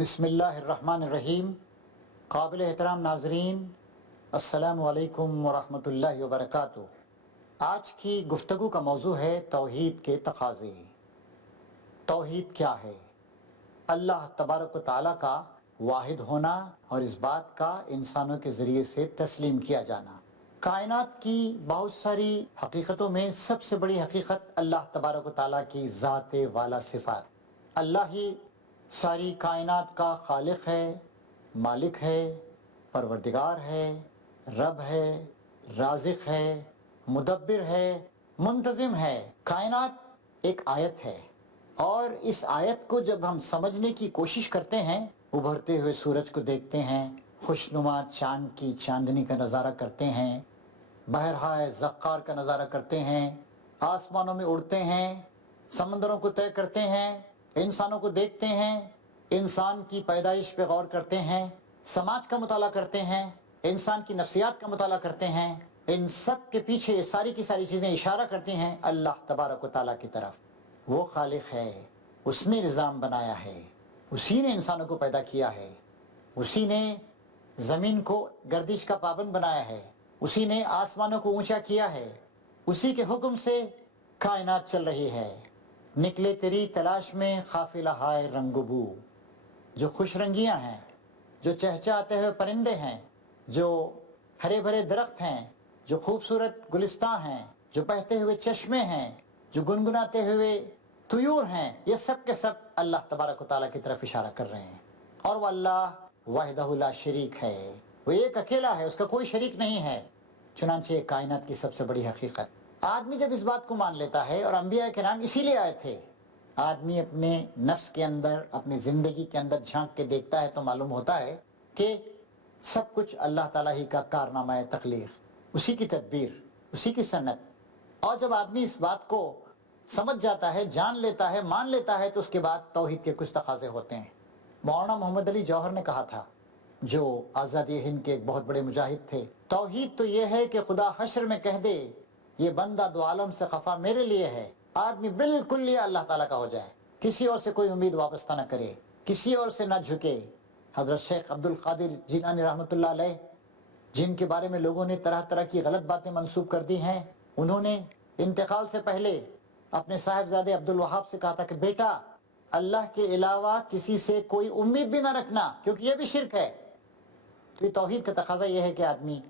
بسم اللہ الرحمن الرحیم۔ قابل احترام ناظرین، السلام علیکم ورحمۃ اللہ وبرکاتہ۔ آج کی گفتگو کا موضوع ہے توحید کے تقاضے۔ توحید کیا ہے؟ اللہ تبارک و تعالیٰ کا واحد ہونا اور اس بات کا انسانوں کے ذریعے سے تسلیم کیا جانا۔ کائنات کی بہت ساری حقیقتوں میں سب سے بڑی حقیقت اللہ تبارک و تعالیٰ کی ذات والا صفات۔ اللہ ہی ساری کائنات کا خالق ہے، مالک ہے، پروردگار ہے، رب ہے، رازق ہے، مدبر ہے، منتظم ہے۔ کائنات ایک آیت ہے، اور اس آیت کو جب ہم سمجھنے کی کوشش کرتے ہیں، ابھرتے ہوئے سورج کو دیکھتے ہیں، خوشنما چاند کی چاندنی کا نظارہ کرتے ہیں، بحرہائے زخار کا نظارہ کرتے ہیں، آسمانوں میں اڑتے ہیں، سمندروں کو طے کرتے ہیں، انسانوں کو دیکھتے ہیں، انسان کی پیدائش پہ غور کرتے ہیں، سماج کا مطالعہ کرتے ہیں، انسان کی نفسیات کا مطالعہ کرتے ہیں، ان سب کے پیچھے یہ ساری کی ساری چیزیں اشارہ کرتی ہیں اللہ تبارک و تعالیٰ کی طرف۔ وہ خالق ہے، اس نے نظام بنایا ہے، اسی نے انسانوں کو پیدا کیا ہے، اسی نے زمین کو گردش کا پابند بنایا ہے، اسی نے آسمانوں کو اونچا کیا ہے، اسی کے حکم سے کائنات چل رہی ہے۔ نکلے تیری تلاش میں قافلہ ہائے رنگ و بو، جو خوش رنگیاں ہیں، جو چہچہاتے ہوئے پرندے ہیں، جو ہرے بھرے درخت ہیں، جو خوبصورت گلستان ہیں، جو بہتے ہوئے چشمے ہیں، جو گنگناتے ہوئے طیور ہیں، یہ سب کے سب اللہ تبارک و تعالیٰ کی طرف اشارہ کر رہے ہیں۔ اور وہ اللہ وحدہ لا شریک ہے، وہ ایک اکیلا ہے، اس کا کوئی شریک نہیں ہے۔ چنانچہ کائنات کی سب سے بڑی حقیقت۔ آدمی جب اس بات کو مان لیتا ہے، اور انبیاء کرام اسی لیے آئے تھے، آدمی اپنے نفس کے اندر، اپنی زندگی کے اندر جھانک کے دیکھتا ہے تو معلوم ہوتا ہے کہ سب کچھ اللہ تعالیٰ ہی کا کارنامہ ہے، تخلیق، اسی کی تدبیر، اسی کی سنت۔ اور جب آدمی اس بات کو سمجھ جاتا ہے، جان لیتا ہے، مان لیتا ہے، تو اس کے بعد توحید کے کچھ تقاضے ہوتے ہیں۔ مولانا محمد علی جوہر نے کہا تھا، جو آزادی ہند کے ایک بہت بڑے مجاہد تھے، توحید تو یہ ہے کہ خدا حشر میں کہہ دے یہ بندہ دو عالم سے خفا میرے لیے ہے۔ آدمی بالکل یہ اللہ تعالیٰ کا ہو جائے، کسی اور سے کوئی امید وابستہ نہ کرے، کسی اور سے نہ جھکے۔ حضرت شیخ عبد القادر جیلانی رحمۃ اللہ علیہ، جن کے بارے میں لوگوں نے طرح طرح کی غلط باتیں منسوب کر دی ہیں، انہوں نے انتقال سے پہلے اپنے صاحبزادے عبد الوہاب سے کہا تھا کہ بیٹا، اللہ کے علاوہ کسی سے کوئی امید بھی نہ رکھنا، کیونکہ یہ بھی شرک ہے۔ تو یہ توحید کا تقاضا یہ ہے کہ آدمی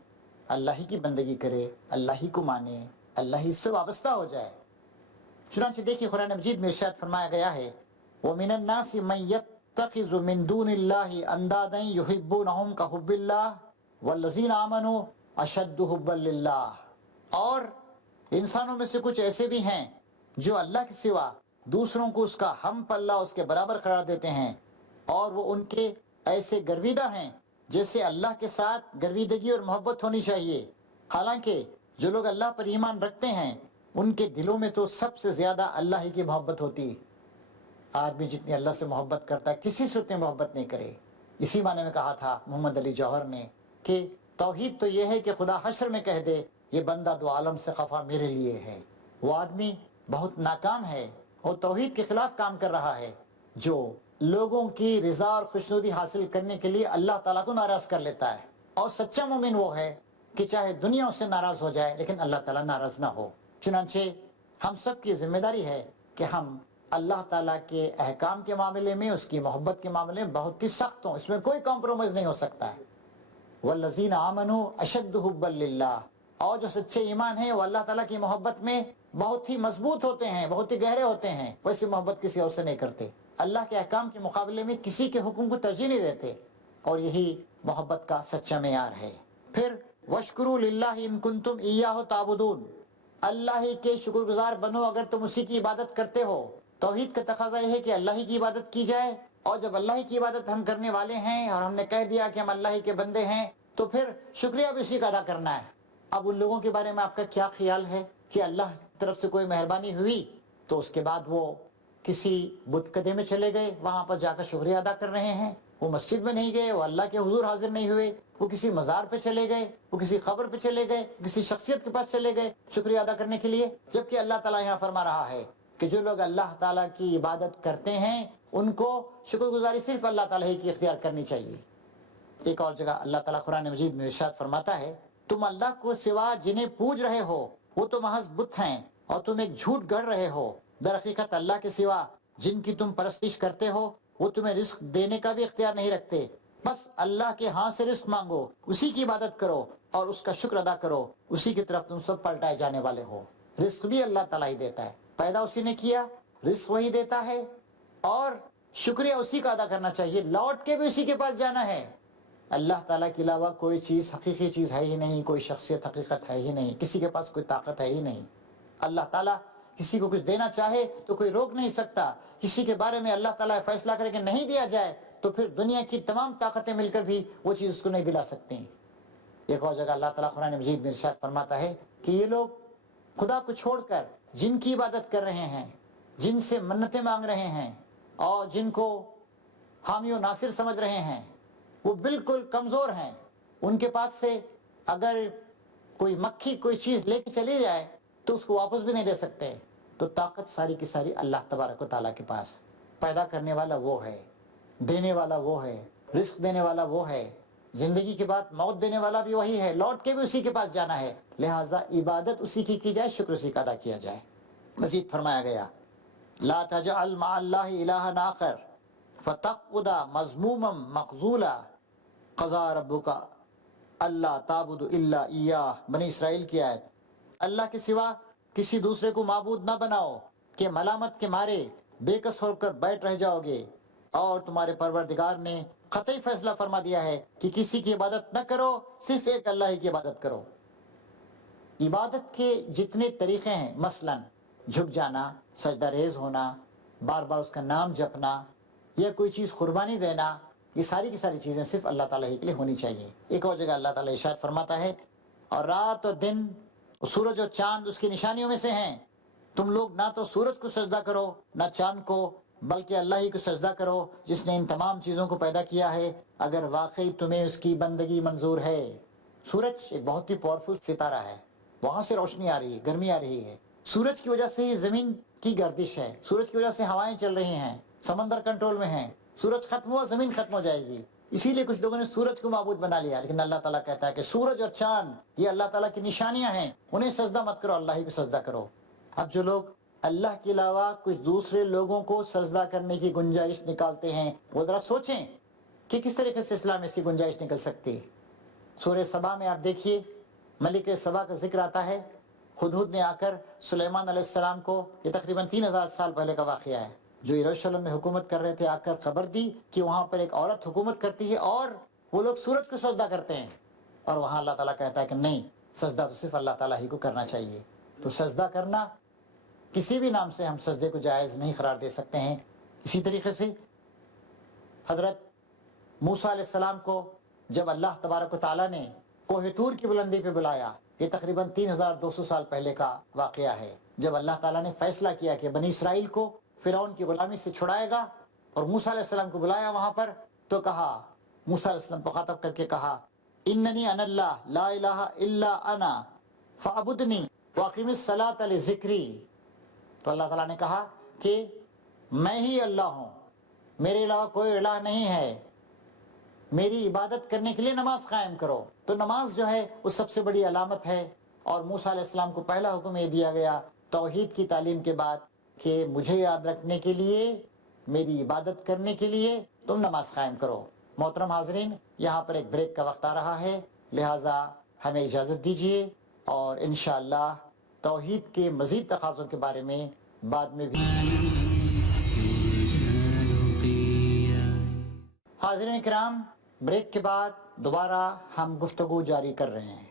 اللہ ہی کی بندگی کرے، اللہ ہی کو مانے، اللہ ہی سے وابستہ ہو جائے۔ چنانچہ دیکھیے قرآن مجید میں ارشاد فرمایا گیا ہے، وَمِنَ النَّاسِ مَن يَتَّخِذُ مِن دُونِ اللَّهِ أَندَادًا يُحِبُّونَهُمْ كَحُبِّ اللَّهِ وَالَّذِينَ آمَنُوا أَشَدُّ حُبًّا لِلَّهِ۔ اور انسانوں میں سے کچھ ایسے بھی ہیں جو اللہ کے سوا دوسروں کو اس کا ہم پلہ، اس کے برابر قرار دیتے ہیں، اور وہ ان کے ایسے گرویدہ ہیں جیسے اللہ کے ساتھ گرویدگی اور محبت ہونی چاہیے۔ حالانکہ جو لوگ اللہ پر ایمان رکھتے ہیں، ان کے دلوں میں تو سب سے زیادہ اللہ ہی کی محبت ہوتی۔ آدمی جتنی اللہ سے محبت کرتا ہے، کسی سے اتنی محبت نہیں کرے۔ اسی معنی میں کہا تھا محمد علی جوہر نے کہ توحید تو یہ ہے کہ خدا حشر میں کہہ دے یہ بندہ دو عالم سے خفا میرے لیے ہے۔ وہ آدمی بہت ناکام ہے اور توحید کے خلاف کام کر رہا ہے، جو لوگوں کی رضا اور خوشنودی حاصل کرنے کے لیے اللہ تعالیٰ کو ناراض کر لیتا ہے۔ اور سچا مومن وہ ہے کہ چاہے دنیا اس سے ناراض ہو جائے لیکن اللہ تعالیٰ ناراض نہ ہو۔ چنانچہ ہم سب کی ذمہ داری ہے کہ ہم اللہ تعالیٰ کے احکام کے معاملے میں، اس کی محبت کے معاملے میں بہت ہی سخت ہوں، اس میں کوئی کمپرومائز نہیں ہو سکتا ہے۔ وَالَّذِينَ آمَنُوا أَشَدُّ حُبًّا لِلَّهِ، اور جو سچے ایمان ہیں وہ اللہ تعالیٰ کی محبت میں بہت ہی مضبوط ہوتے ہیں، بہت ہی گہرے ہوتے ہیں، ویسے محبت کسی اور سے نہیں کرتے، اللہ کے احکام کے مقابلے میں کسی کے حکم کو ترجیح نہیں دیتے، اور یہی محبت کا سچا معیار ہے۔ پھر وَاشْكُرُوا لِلَّهِ إِن كُنتُمْ إِيَّاهُ تَعْبُدُونَ، اللہ ہی کے شکر گزار بنو اگر تم اسی کی عبادت کرتے ہو۔ توحید کا تقاضا یہ ہے کہ اللہ ہی کی عبادت کی جائے، اور جب اللہ ہی کی عبادت ہم کرنے والے ہیں اور ہم نے کہہ دیا کہ ہم اللہ ہی کے بندے ہیں، تو پھر شکریہ بھی اسی کا ادا کرنا ہے۔ اب ان لوگوں کے بارے میں آپ کا کیا خیال ہے کہ اللہ کی طرف سے کوئی مہربانی ہوئی تو اس کے بعد وہ کسی بت کدے میں چلے گئے، وہاں پر جا کر شکریہ ادا کر رہے ہیں، وہ مسجد میں نہیں گئے، وہ اللہ کے حضور حاضر نہیں ہوئے، وہ کسی مزار پہ چلے گئے، وہ کسی قبر پہ چلے گئے، کسی شخصیت کے پاس چلے گئے شکریہ ادا کرنے کے لیے، جبکہ اللہ تعالیٰ یہاں فرما رہا ہے کہ جو لوگ اللہ تعالیٰ کی عبادت کرتے ہیں ان کو شکر گزاری صرف اللہ تعالیٰ ہی کی اختیار کرنی چاہیے۔ ایک اور جگہ اللہ تعالیٰ قرآن مجید میں ارشاد فرماتا ہے، تم اللہ کو سوا جنہیں پوج رہے ہو وہ تو محض بت ہیں اور تم ایک جھوٹ گڑھ رہے ہو، در حقیقت اللہ کے سوا جن کی تم پرستش کرتے ہو وہ تمہیں رزق دینے کا بھی اختیار نہیں رکھتے، بس اللہ کے ہاں سے رزق مانگو، اسی کی عبادت کرو اور اس کا شکر ادا کرو، اسی کی طرف تم سب پلٹائے جانے والے ہو۔ رزق بھی اللہ تعالیٰ ہی دیتا ہے، پیدا اسی نے کیا، رزق وہی دیتا ہے، اور شکریہ اسی کا ادا کرنا چاہیے، لوٹ کے بھی اسی کے پاس جانا ہے۔ اللہ تعالیٰ کے علاوہ کوئی چیز حقیقی چیز ہے ہی نہیں، کوئی شخصیت حقیقت ہے ہی نہیں، کسی کے پاس کوئی طاقت ہے ہی نہیں۔ اللہ تعالیٰ کسی کو کچھ دینا چاہے تو کوئی روک نہیں سکتا، کسی کے بارے میں اللہ تعالیٰ فیصلہ کرے کہ نہیں دیا جائے تو پھر دنیا کی تمام طاقتیں مل کر بھی وہ چیز اس کو نہیں دلا سکتی۔ ایک اور جگہ اللہ تعالیٰ قرآن مجید میں ارشاد فرماتا ہے کہ یہ لوگ خدا کو چھوڑ کر جن کی عبادت کر رہے ہیں، جن سے منتیں مانگ رہے ہیں اور جن کو حامی و ناصر سمجھ رہے ہیں، وہ بالکل کمزور ہیں، ان کے پاس سے اگر کوئی مکھی کوئی چیز لے کے چلی جائے تو اس کو واپس بھی نہیں دے سکتے۔ تو طاقت ساری کی ساری اللہ تبارک و تعالیٰ کے پاس، پیدا کرنے والا وہ ہے، دینے والا وہ ہے، رزق دینے والا وہ ہے، زندگی کے بعد موت دینے والا بھی وہی ہے، لوٹ کے بھی اسی کے پاس جانا ہے، لہٰذا عبادت اسی کی جائے، شکر اسی کا ادا کیا جائے۔ مزید فرمایا گیا، لا تجعل مع اللہ الہا آخر فتقعد مذموما مخذولا قضى ربک اللہ تعبد الا ایاہ، بنی اسرائیل کی آیت۔ اللہ کے سوا کسی دوسرے کو معبود نہ بناؤ کہ ملامت کے مارے بے کس ہو کر بیٹھ رہ جاؤ گے، اور تمہارے پروردگار نے قطعی فیصلہ فرما دیا ہے کہ کسی کی عبادت نہ کرو، صرف ایک اللہ ہی کی عبادت کرو۔ عبادت کے جتنے طریقے ہیں، مثلا جھک جانا، سجدہ ریز ہونا، بار بار اس کا نام جپنا، یا کوئی چیز قربانی دینا، یہ ساری کی ساری چیزیں صرف اللہ تعالیٰ ہی کے لیے ہونی چاہیے۔ ایک اور جگہ اللہ تعالیٰ ارشاد فرماتا ہے، اور رات اور دن، سورج اور چاند اس کی نشانیوں میں سے ہیں، تم لوگ نہ تو سورج کو سجدہ کرو نہ چاند کو، بلکہ اللہ ہی کو سجدہ کرو جس نے ان تمام چیزوں کو پیدا کیا ہے، اگر واقعی تمہیں اس کی بندگی منظور ہے۔ سورج ایک بہت ہی پاورفل ستارہ ہے، وہاں سے روشنی آ رہی ہے، گرمی آ رہی ہے، سورج کی وجہ سے ہی زمین کی گردش ہے، سورج کی وجہ سے ہوائیں چل رہی ہیں، سمندر کنٹرول میں ہیں، سورج ختم ہوا زمین ختم ہو جائے گی۔ اسی لیے کچھ لوگوں نے سورج کو معبود بنا لیا، لیکن اللہ تعالیٰ کہتا ہے کہ سورج اور چاند یہ اللہ تعالیٰ کی نشانیاں ہیں، انہیں سجدہ مت کرو، اللہ ہی کو سجدہ کرو۔ اب جو لوگ اللہ کے علاوہ کچھ دوسرے لوگوں کو سجدہ کرنے کی گنجائش نکالتے ہیں، وہ ذرا سوچیں کہ کس طریقے سے اسلام میں ایسی گنجائش نکل سکتی ہے۔ سورہ سبا میں آپ دیکھیے، ملک سبا کا ذکر آتا ہے، ہدہد نے آ کر سلیمان علیہ السلام کو، یہ تقریباً 3000 سال پہلے کا واقعہ ہے، جو یروشلم میں حکومت کر رہے تھے، آ کر خبر دی کہ وہاں پر ایک عورت حکومت کرتی ہے اور وہ لوگ سورج کو سجدہ کرتے ہیں، اور وہاں اللہ تعالیٰ کہتا ہے کہ نہیں، سجدہ تو صرف اللہ تعالیٰ ہی کو کرنا چاہیے۔ تو سجدہ کرنا کسی بھی نام سے ہم سجدے کو جائز نہیں قرار دے سکتے ہیں۔ اسی طریقے سے حضرت موسیٰ علیہ السلام کو جب اللہ تبارک و تعالیٰ نے کوہ طور کی بلندی پہ بلایا، یہ تقریباً 3200 سال پہلے کا واقعہ ہے، جب اللہ تعالیٰ نے فیصلہ کیا کہ بنی اسرائیل کو فرعون کی غلامی سے چھڑائے گا، اور موسیٰ علیہ السلام کو بلایا وہاں پر، تو کہا، موسیٰ علیہ السلام کو خاطب کر کے کہا، اننی انا اللہ لا الہ الا انا فاعبدنی واقم الصلاۃ لذکری۔ تو اللہ تعالیٰ نے کہا کہ میں ہی اللہ ہوں، میرے علاوہ کوئی الہ نہیں ہے، میری عبادت کرنے کے لیے نماز قائم کرو۔ تو نماز جو ہے وہ سب سے بڑی علامت ہے، اور موسیٰ علیہ السلام کو پہلا حکم یہ دیا گیا توحید کی تعلیم کے بعد کہ مجھے یاد رکھنے کے لیے، میری عبادت کرنے کے لیے تم نماز قائم کرو۔ محترم حاضرین، یہاں پر ایک بریک کا وقت آ رہا ہے، لہٰذا ہمیں اجازت دیجیے، اور انشاءاللہ توحید کے مزید تقاضوں کے بارے میں بعد میں بھی۔ حاضرین کرام، بریک کے بعد دوبارہ ہم گفتگو جاری کر رہے ہیں۔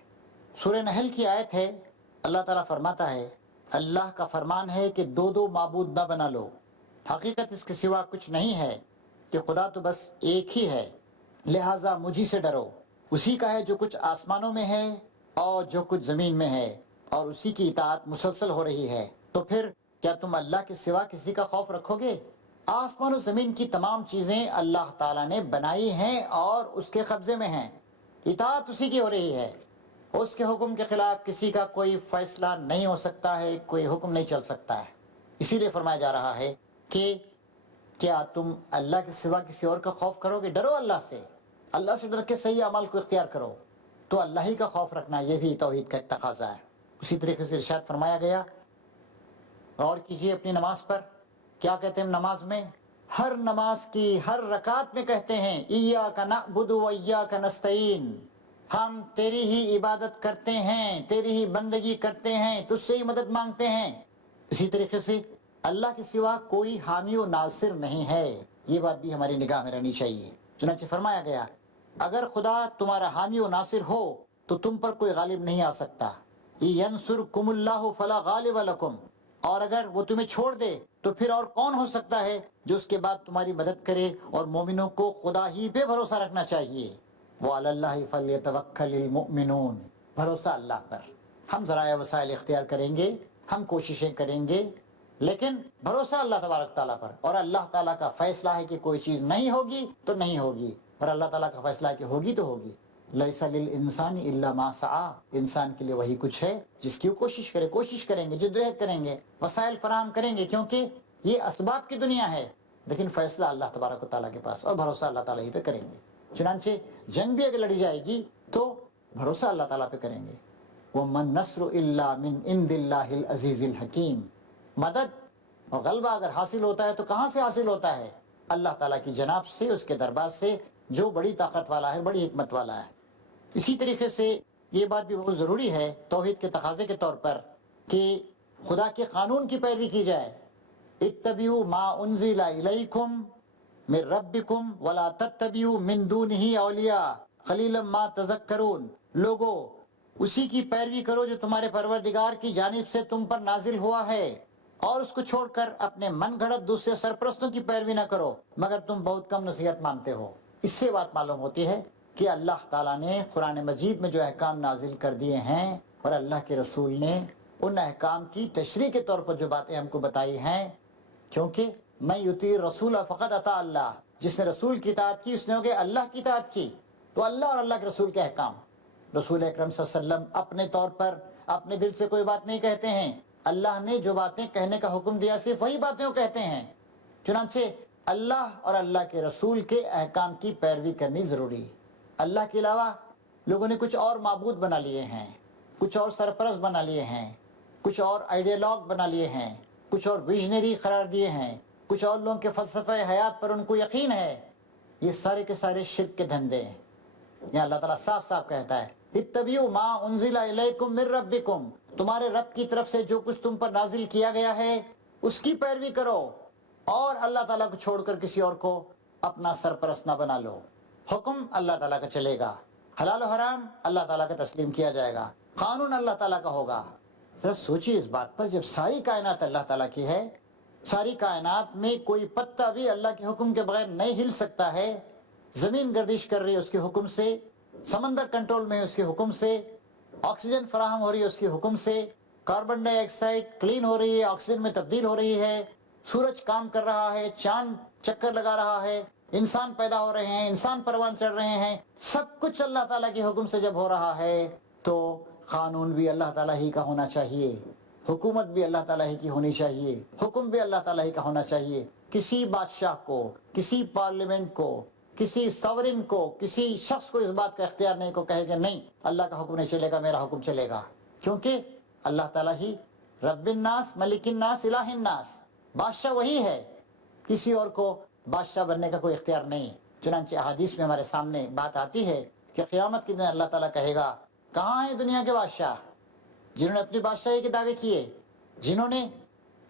سورہ نحل کی آیت ہے، اللہ تعالیٰ فرماتا ہے، اللہ کا فرمان ہے کہ دو معبود نہ بنا لو، حقیقت اس کے سوا کچھ نہیں ہے کہ خدا تو بس ایک ہی ہے، لہٰذا مجھی سے ڈرو، اسی کا ہے جو کچھ آسمانوں میں ہے اور جو کچھ زمین میں ہے، اور اسی کی اطاعت مسلسل ہو رہی ہے۔ تو پھر کیا تم اللہ کے سوا کسی کا خوف رکھو گے؟ آسمان و زمین کی تمام چیزیں اللہ تعالیٰ نے بنائی ہیں اور اس کے قبضے میں ہیں، اطاعت اسی کی ہو رہی ہے، اس کے حکم کے خلاف کسی کا کوئی فیصلہ نہیں ہو سکتا ہے، کوئی حکم نہیں چل سکتا ہے۔ اسی لیے فرمایا جا رہا ہے کہ کیا تم اللہ کے سوا کسی اور کا خوف کرو گے؟ ڈرو اللہ سے ڈر کے صحیح اعمال کو اختیار کرو. تو اللہ ہی کا خوف رکھنا یہ بھی توحید کا ایک تقاضا ہے. اسی طریقے سے ارشاد فرمایا گیا، غور کیجئے اپنی نماز پر. کیا کہتے ہیں نماز میں؟ ہر نماز کی ہر رکعت میں کہتے ہیں ایاک نعبد و ایاک نستعین، ہم تیری ہی عبادت کرتے ہیں، تیری ہی بندگی کرتے ہیں، تجھ سے ہی مدد مانگتے ہیں. اسی طریقے سے اللہ کے سوا کوئی حامی و ناصر نہیں ہے، یہ بات بھی ہماری نگاہ میں رہنی چاہیے. چنانچہ فرمایا گیا اگر خدا تمہارا حامی و ناصر ہو تو تم پر کوئی غالب نہیں آ سکتا. ینصرکم اللہ فلا غالب لکم، اور اگر وہ تمہیں چھوڑ دے تو پھر اور کون ہو سکتا ہے جو اس کے بعد تمہاری مدد کرے. اور مومنوں کو خدا ہی پہ بھروسہ رکھنا چاہیے. وعلی اللہ فلیتوکل المؤمنون، بھروسہ اللہ پر. ہم ذرائع وسائل اختیار کریں گے، ہم کوششیں کریں گے، لیکن بھروسہ اللہ تبارک تعالیٰ پر. اور اللہ تعالیٰ کا فیصلہ ہے کہ کوئی چیز نہیں ہوگی تو نہیں ہوگی، اور اللہ تعالیٰ کا فیصلہ ہے کہ ہوگی تو ہوگی. لیس للانسان الا ما سعی، انسان کے لیے وہی کچھ ہے جس کی وہ کوشش کرے. کوشش کریں گے، جدوجہد کریں گے، وسائل فراہم کریں گے، کیونکہ یہ اسباب کی دنیا ہے، لیکن فیصلہ اللہ تبارک و تعالیٰ کے پاس، اور بھروسہ اللہ تعالیٰ ہی پہ کریں گے. چنانچہ جنگ بھی اگر لڑی جائے گی تو بھروسہ اللہ تعالیٰ پہ کریں گے. وَمَن نَّصْرُ إِلَّا مِنْ عِنْدِ اللَّهِ الْعَزِيزِ الْحَكِيمِ، مدد اور غلبہ اگر حاصل ہوتا ہے تو کہاں سے حاصل ہوتا ہے؟ اللہ تعالیٰ کی جناب سے، اس کے دربار سے، جو بڑی طاقت والا ہے، بڑی حکمت والا ہے. اسی طریقے سے یہ بات بھی بہت ضروری ہے توحید کے تقاضے کے طور پر کہ خدا کے قانون کی پیروی کی جائے. اتبعوا ما انزل الیکم من ربکم ولا تتبعوا من دونہ اولیاء قلیلا ما تذکرون. لوگو اسی کی پیروی کرو جو تمہارے پروردگار کی جانب سے تم پر نازل ہوا ہے، اور اس کو چھوڑ کر اپنے من گھڑت دوسرے سرپرستوں کی پیروی نہ کرو مگر تم بہت کم نصیحت مانتے ہو. اس سے بات معلوم ہوتی ہے کہ اللہ تعالیٰ نے قرآن مجید میں جو احکام نازل کر دیے ہیں، اور اللہ کے رسول نے ان احکام کی تشریح کے طور پر جو باتیں ہم کو بتائی ہیں، کیونکہ میں یطیع رسول فقط اطاع اللہ، جس نے رسول کی اطاعت کی اس نے ہو گیا اللہ کی اطاعت کی. تو اللہ اور اللہ کے رسول کے احکام، رسول اکرم صلی اللہ علیہ وسلم اپنے طور پر اپنے دل سے کوئی بات نہیں کہتے ہیں. اللہ نے جو باتیں کہنے کا حکم دیا صرف وہی باتیں وہ کہتے ہیں. چنانچہ اللہ اور اللہ کے رسول کے احکام کی پیروی کرنی ضروری. اللہ کے علاوہ لوگوں نے کچھ اور معبود بنا لیے ہیں، کچھ اور سرپرست بنا لیے ہیں، کچھ اور آئیڈیالوگ بنا لیے ہیں، کچھ اور ویژنری قرار دیے ہیں، کچھ اور لوگوں کے فلسفہ حیات پر ان کو یقین ہے. یہ سارے کے سارے شرک کے دھندے ہیں. یہاں اللہ تعالیٰ صاف صاف کہتا ہے اتبعوا ما انزل الیکم من ربکم، تمہارے رب کی طرف سے جو کچھ تم پر نازل کیا گیا ہے اس کی پیروی کرو، اور اللہ تعالیٰ کو چھوڑ کر کسی اور کو اپنا سرپرست نہ بنا لو. حکم اللہ تعالیٰ کا چلے گا، حلال و حرام اللہ تعالیٰ کا تسلیم کیا جائے گا، قانون اللہ تعالیٰ کا ہوگا. ذرا سوچیے اس بات پر، جب ساری کائنات اللہ تعالیٰ کی ہے، ساری کائنات میں کوئی پتہ بھی اللہ کے حکم کے بغیر نہیں ہل سکتا ہے. زمین گردش کر رہی ہے اس کے حکم سے، سمندر کنٹرول میں ہے اس کے حکم سے، آکسیجن فراہم ہو رہی ہے اس کے حکم سے، کاربن ڈائی آکسائڈ کلین ہو رہی ہے، آکسیجن میں تبدیل ہو رہی ہے، سورج کام کر رہا ہے، چاند چکر لگا رہا ہے، انسان پیدا ہو رہے ہیں، انسان پروان چڑھ رہے ہیں. سب کچھ اللہ تعالیٰ کے حکم سے جب ہو رہا ہے تو قانون بھی اللہ تعالیٰ ہی کا ہونا چاہیے، حکومت بھی اللہ تعالیٰ ہی کی ہونی چاہیے، حکم بھی اللہ تعالیٰ ہی کا ہونا چاہیے. کسی بادشاہ کو، کسی پارلیمنٹ کو، کسی سورن کو، کسی شخص کو اس بات کا اختیار نہیں کو کہے کہ نہیں اللہ کا حکم نہیں چلے گا، میرا حکم چلے گا. کیونکہ اللہ تعالیٰ ہی رب الناس ملک الناس الہ الناس، بادشاہ وہی ہے، کسی اور کو بادشاہ بننے کا کوئی اختیار نہیں. چنانچہ احادیث میں ہمارے سامنے بات آتی ہے کہ قیامت کے دن اللہ تعالیٰ کہے گا کہاں ہیں دنیا کے بادشاہ جنہوں نے اپنی بادشاہی کے دعوے کیے، جنہوں نے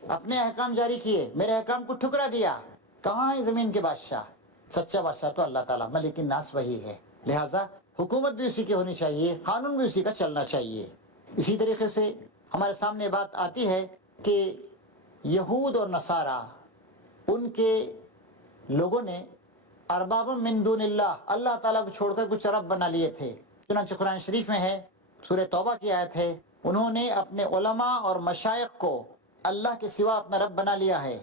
اپنے احکام جاری کیے، میرے احکام کو ٹھکرا دیا، کہاں ہیں زمین کے بادشاہ؟ سچا بادشاہ تو اللہ تعالیٰ ملک الناس وہی ہے. لہٰذا حکومت بھی اسی کی ہونی چاہیے، قانون بھی اسی کا چلنا چاہیے. اسی طریقے سے ہمارے سامنے بات آتی ہے کہ یہود اور نصارہ، ان کے لوگوں نے ارباب من دون اللہ، اللہ تعالیٰ کو چھوڑ کر کچھ رب بنا لیے تھے. چنانچہ قرآن شریف میں ہے، سورہ توبہ کی آیت ہے، انہوں نے اپنے علماء اور مشائخ کو اللہ کے سوا اپنا رب بنا لیا ہے.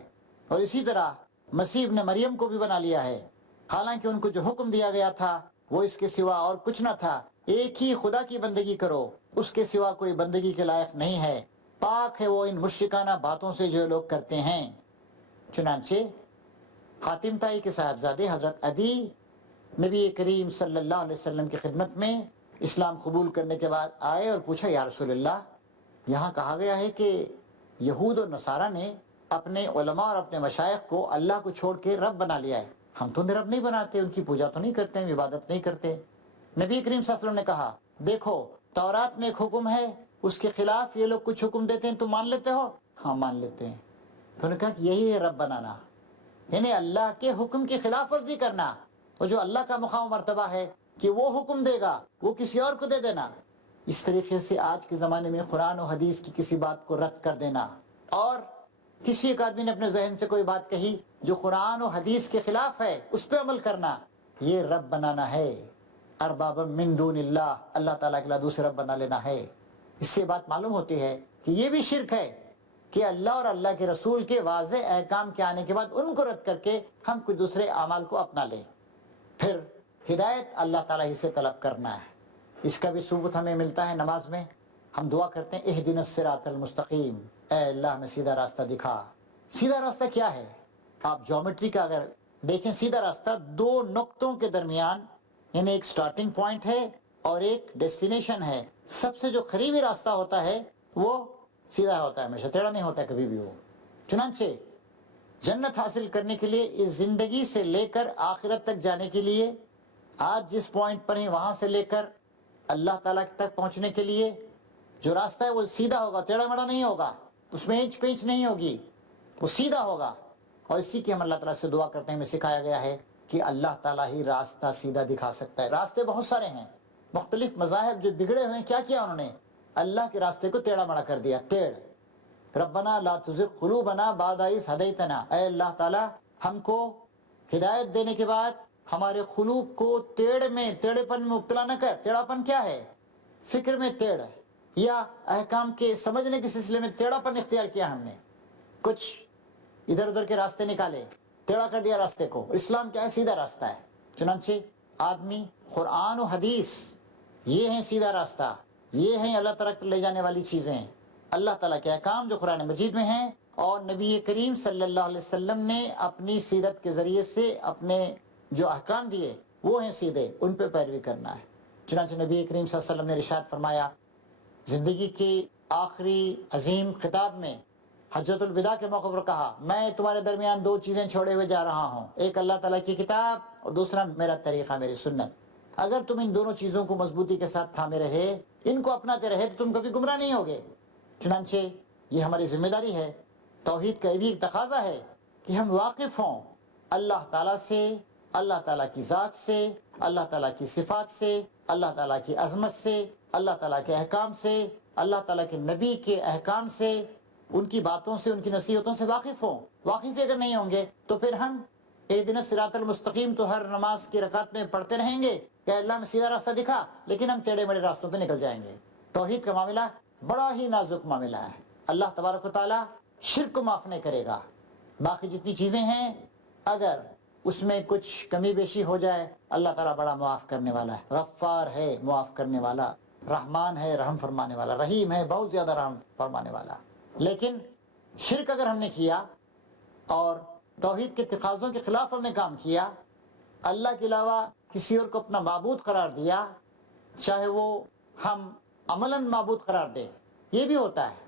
اور اسی طرح مسیح ابن مریم کو بھی بنا لیا ہے، حالانکہ ان کو جو حکم دیا گیا تھا وہ اس کے سوا اور کچھ نہ تھا. ایک ہی خدا کی بندگی کرو، اس کے سوا کوئی بندگی کے لائق نہیں ہے، پاک ہے وہ ان مشرکانہ باتوں سے جو لوگ کرتے ہیں. چنانچہ حاتم طائی کے صاحبزادے حضرت عدی نبی کریم صلی اللہ علیہ وسلم کی خدمت میں اسلام قبول کرنے کے بعد آئے اور پوچھا یا رسول اللہ، یہاں کہا گیا ہے کہ یہود اور نصارہ نے اپنے علماء اور اپنے مشائخ کو اللہ کو چھوڑ کے رب بنا لیا ہے، ہم تو رب نہیں بناتے، ان کی پوجا تو نہیں کرتے، عبادت نہیں کرتے۔ نبی کریم صلی اللہ علیہ وسلم نے کہا دیکھو تورات میں ایک حکم ہے، اس کے خلاف یہ لوگ کچھ حکم دیتے ہیں، تم مان لیتے ہو؟ ہاں مان لیتے ہیں۔ تو نے کہا کہ یہی ہے رب بنانا، یعنی اللہ کے حکم کی خلاف ورزی کرنا، اور جو اللہ کا مقام و مرتبہ ہے کہ وہ حکم دے گا وہ کسی اور کو دے دینا۔ اس طریقے سے آج کے زمانے میں قرآن و حدیث کی کسی بات کو رد کر دینا، اور کسی ایک آدمی نے اپنے ذہن سے کوئی بات کہی جو قرآن و حدیث کے خلاف ہے اس پہ عمل کرنا، یہ رب بنانا ہے، اربابا من دون اللہ، اللہ تعالیٰ کے علاوہ دوسرے رب بنا لینا ہے۔ اس سے بات معلوم ہوتی ہے کہ یہ بھی شرک ہے کہ اللہ اور اللہ کے رسول کے واضح احکام کے آنے کے بعد ان کو رد کر کے ہم کچھ دوسرے اعمال کو اپنا لیں۔ پھر ہدایت اللہ تعالیٰ ہی سے طلب کرنا ہے، اس کا بھی ثبوت ہمیں ملتا ہے نماز میں، ہم دعا کرتے ہیں اہدنا الصراط المستقیم، اے اللہ ہمیں سیدھا راستہ دکھا۔ سیدھا راستہ کیا ہے؟ آپ جیومیٹری کا اگر دیکھیں، سیدھا راستہ دو نقطوں کے درمیان، یعنی ایک سٹارٹنگ پوائنٹ ہے اور ایک ڈیسٹینیشن ہے، سب سے جو قریبی راستہ ہوتا ہے وہ سیدھا ہوتا ہے، ہمیشہ ٹیڑھا نہیں ہوتا ہے کبھی بھی وہ۔ چنانچہ جنت حاصل کرنے کے لیے اس زندگی سے لے کر آخرت تک جانے کے لیے آج جس پوائنٹ پر ہیں وہاں سے لے کر اللہ تعالیٰ تک پہنچنے کے لیے جو راستہ ہے وہ سیدھا ہوگا، ٹیڑھا میڑھا نہیں ہوگا، اس میں اینچ پینچ نہیں ہوگی، وہ سیدھا ہوگا۔ اور اسی کی ہم اللہ تعالیٰ سے دعا کرتے ہیں، ہمیں سکھایا گیا ہے کہ اللہ تعالیٰ ہی راستہ سیدھا دکھا سکتا ہے۔ راستے بہت سارے ہیں، مختلف مذاہب جو بگڑے ہوئے ہیں، کیا کیا انہوں نے؟ اللہ کے راستے کو ٹیڑھا میڑھا کر دیا، ٹیڑھ۔ ربنا لا تزغ قلوبنا بعد اذ ہدیتنا، اے اللہ تعالیٰ ہم کو ہدایت دینے کے بعد ہمارے قلوب کو ٹیڑھے پن میں مبتلا نہ کر۔ ٹیڑھا پن کیا ہے؟ فکر میں ٹیڑھ، یا احکام کے سمجھنے کے سلسلے میں ٹیڑھا پن اختیار کیا ہم نے، کچھ ادھر ادھر کے راستے نکالے، ٹیڑھا کر دیا راستے کو۔ اسلام کیا ہے؟ سیدھا راستہ ہے۔ چنانچہ آدمی قرآن و حدیث یہ ہیں سیدھا راستہ، یہ ہیں اللہ تعالیٰ لے جانے والی چیزیں، اللہ تعالیٰ کے احکام جو قرآن مجید میں ہیں، اور نبی کریم صلی اللہ علیہ وسلم نے اپنی سیرت کے ذریعے سے اپنے جو احکام دیے وہ ہیں سیدھے، ان پہ پیروی کرنا ہے۔ چنانچہ نبی کریم صلی اللہ علیہ وسلم نے ارشاد فرمایا زندگی کی آخری عظیم خطاب میں، حجۃ الوداع کے موقع پر کہا میں تمہارے درمیان دو چیزیں چھوڑے ہوئے جا رہا ہوں، ایک اللہ تعالیٰ کی کتاب اور دوسرا میرا طریقہ، میری سنت۔ اگر تم ان دونوں چیزوں کو مضبوطی کے ساتھ تھامے رہے، ان کو اپناتے رہے، تو تم کبھی گمراہ نہیں ہوگے۔ چنانچہ یہ ہماری ذمہ داری ہے، توحید کا بھی ایک تقاضا ہے کہ ہم واقف ہوں اللہ تعالیٰ سے، اللہ تعالیٰ کی ذات سے، اللہ تعالیٰ کی صفات سے، اللہ تعالیٰ کی عظمت سے، اللہ تعالیٰ کے احکام سے، اللہ تعالیٰ کے نبی کے احکام سے، ان کی باتوں سے، ان کی نصیحتوں سے واقف ہوں۔ واقف اگر نہیں ہوں گے تو پھر ہم اہدنا الصراط المستقیم تو ہر نماز کی رکعت میں پڑھتے رہیں گے کہ اللہ ہمیں سیدھا راستہ دکھا، لیکن ہم ٹیڑھے میڑھے راستوں پہ نکل جائیں گے۔ توحید کا معاملہ بڑا ہی نازک معاملہ ہے، اللہ تبارک و تعالیٰ شرک کو معاف نہیں کرے گا۔ باقی جتنی چیزیں ہیں اگر اس میں کچھ کمی بیشی ہو جائے، اللہ تعالیٰ بڑا معاف کرنے والا ہے، غفار ہے معاف کرنے والا، رحمان ہے رحم فرمانے والا، رحیم ہے بہت زیادہ رحم فرمانے والا۔ لیکن شرک اگر ہم نے کیا اور توحید کے تقاضوں کے خلاف ہم نے کام کیا، اللہ کے علاوہ کسی اور کو اپنا معبود قرار دیا، چاہے وہ ہم عملاً معبود قرار دے، یہ بھی ہوتا ہے۔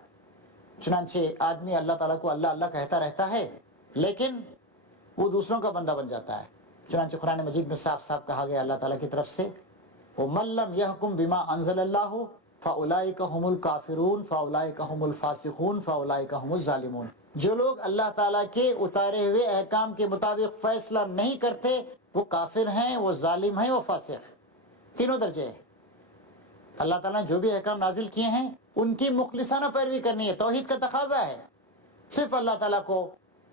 چنانچہ آدمی اللہ تعالیٰ کو اللہ اللہ کہتا رہتا ہے لیکن وہ دوسروں کا بندہ بن جاتا ہے۔ چنانچہ قرآن مجید میں صاف صاف کہا گیا اللہ تعالیٰ کی طرف سے وَمَن لَّمْ يَحْكُم بِمَا أَنزَلَ اللَّهُ فَأُولَٰئِكَ هُمُ الْكَافِرُونَ فَأُولَٰئِكَ هُمُ الْفَاسِقُونَ فَأُولَٰئِكَ هُمُ الظَّالِمُونَ۔ جو لوگ اللہ تعالیٰ کے اتارے ہوئے احکام کے مطابق فیصلہ نہیں کرتے وہ کافر ہیں، وہ ظالم ہیں، وہ فاسق۔ تینوں درجے ہیں۔ اللہ تعالیٰ نے جو بھی احکام نازل کیے ہیں ان کی مخلصانہ پیروی کرنی ہے، توحید کا تقاضا ہے، صرف اللہ تعالیٰ کو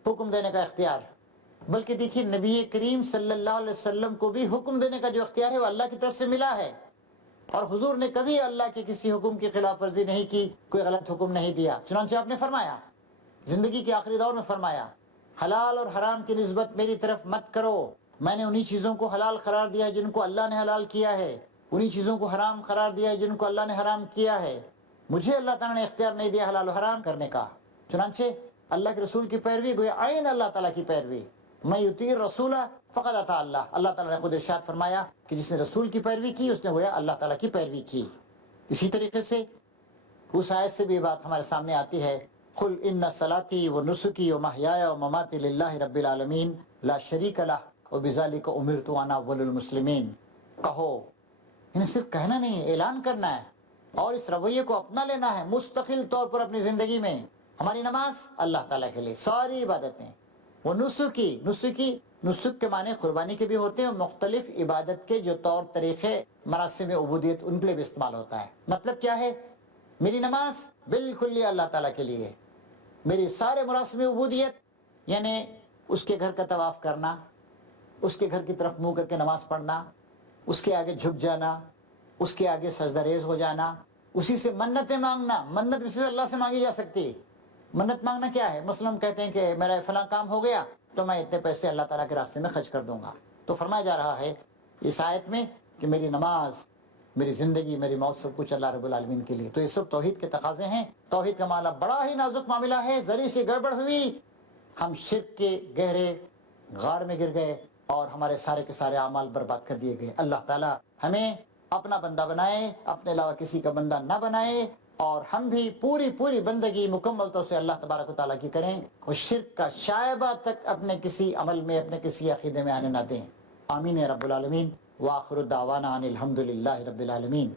حکم دینے کا اختیار۔ بلکہ دیکھیے نبی کریم صلی اللہ علیہ وسلم کو بھی حکم دینے کا جو اختیار ہے وہ اللہ کی طرف سے ملا ہے، اور حضور نے کبھی اللہ کے کسی حکم کی خلاف ورزی نہیں کی، کوئی غلط حکم نہیں دیا۔ چنانچہ آپ نے فرمایا زندگی کے آخری دور میں فرمایا حلال اور حرام کی نسبت میری طرف مت کرو، میں نے انہی چیزوں کو حلال قرار دیا ہے جن کو اللہ نے حلال کیا ہے، انہی چیزوں کو حرام قرار دیا ہے جن کو اللہ نے حرام کیا ہے، مجھے اللہ تعالیٰ نے اختیار نہیں دیا حلال و حرام کرنے کا۔ چنانچہ اللہ کے رسول کی پیروی گویا عین اللہ تعالیٰ کی پیروی، میں یطیع الرسول فقد اطاع اللہ، اللہ تعالیٰ نے خود ارشاد فرمایا کہ جس نے رسول کی پیروی کی اس نے گویا اللہ تعالیٰ کی پیروی کی۔ اسی طریقے سے اس آیت سے بھی بات ہمارے سامنے آتی ہے، قل ان صلاتی و نسکی و محیای و مماتی للہ رب العالمین لا شریک لہ وبذالک امرت وانا اول المسلمین۔ کہو، انہیں صرف کہنا نہیں ہے، اعلان کرنا ہے اور اس رویے کو اپنا لینا ہے مستقل طور پر اپنی زندگی میں۔ ہماری نماز اللہ تعالیٰ کے لیے، ساری عبادتیں، وہ نسک کے معنی قربانی کے بھی ہوتے ہیں، اور مختلف عبادت کے جو طور طریقے مراسم عبودیت ان کے لیے بھی استعمال ہوتا ہے۔ مطلب کیا ہے؟ میری نماز بالکل یہ اللہ تعالیٰ کے لیے، میری سارے مراسم عبودیت یعنی اس کے گھر کا طواف کرنا، اس کے گھر کی طرف منہ کر کے نماز پڑھنا، اس کے آگے جھک جانا، اس کے آگے سجدہ ریز ہو جانا، اسی سے منتیں مانگنا۔ منت بھی صرف اللہ سے مانگی جا سکتی۔ منت مانگنا کیا ہے؟ مثلاً کہتے ہیں کہ میرا فلاں کام ہو گیا تو میں اتنے پیسے اللہ تعالیٰ کے راستے میں خرچ کر دوں گا۔ تو فرمایا جا رہا ہے اس آیت میں کہ میری نماز، میری زندگی، میری موت، سب کچھ اللہ رب العالمین کے لیے۔ تو یہ سب توحید کے تقاضے ہیں۔ توحید کا معاملہ بڑا ہی نازک معاملہ ہے، ذرے سی گڑبڑ ہوئی ہم شرک کے گہرے غار میں گر گئے اور ہمارے سارے کے سارے اعمال برباد کر دیے گئے۔ اللہ تعالیٰ ہمیں اپنا بندہ بنائے، اپنے علاوہ کسی کا بندہ نہ بنائے، اور ہم بھی پوری بندگی مکمل طور سے اللہ تبارک و تعالیٰ کی کریں، اور شرک کا شائبہ تک اپنے کسی عمل میں، اپنے کسی عقیدے میں آنے نہ دیں۔ آمین رب العالمین۔ وآخر دعوانا ان الحمد للہ رب العالمین۔